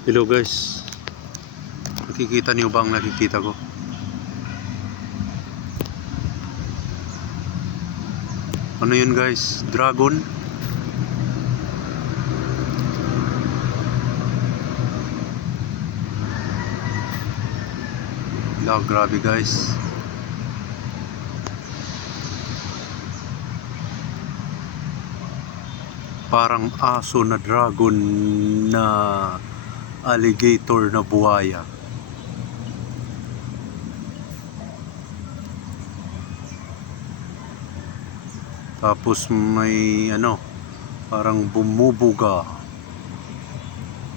Hello guys, nakikita niyo ba ang nakikita ko? Ano yun guys? Dragon? Grabe guys. Parang aso na dragon na alligator na buhaya. Tapos may parang bumubuga.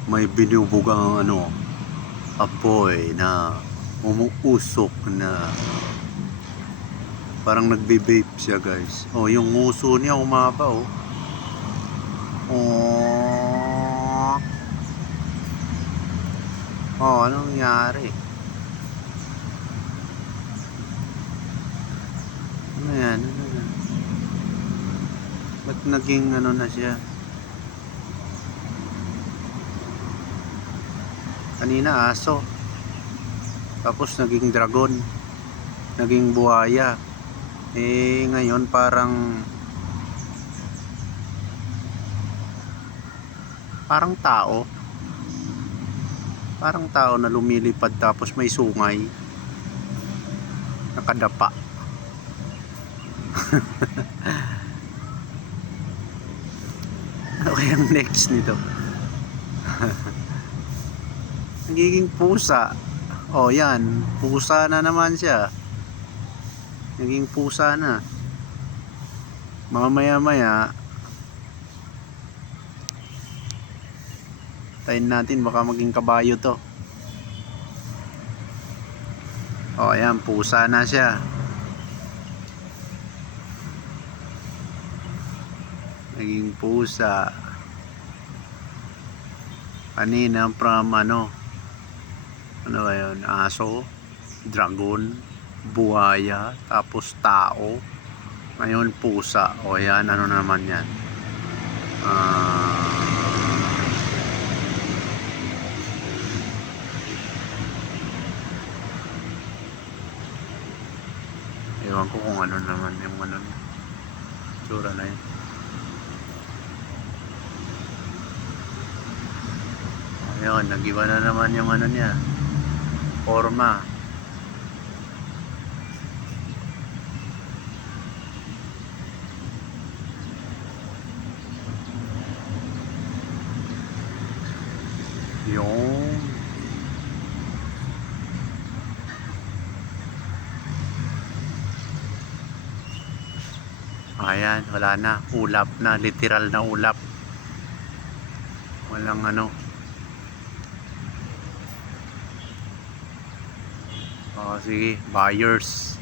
May binubugang apoy na umuusok na parang nagbe-vape siya guys. Oh, yung uso niya umaba oh. Anong nangyari? Ano yan? Ba't naging na siya? Kanina aso. Tapos naging dragon. Naging buhaya. Ngayon parang tao. Parang tao na lumilipad tapos may sungay. Nakadapa. Ano kayang next nito? Nagiging pusa. Oh, yan. Pusa na naman siya. Naging pusa na. Mamaya-maya tayin natin, baka maging kabayo to. Oh, ayan, pusa na siya. Naging pusa. Kanina from ano ba yun? Aso, dragon, buhaya, tapos tao. Ngayon pusa. O yan, ano naman yan? Ewan ko kung ano naman yung tsura na yun. Ayun, nag-iba na naman yung niya, forma. Yung ayan, wala na, ulap na, literal na ulap. Walang sige, buyers.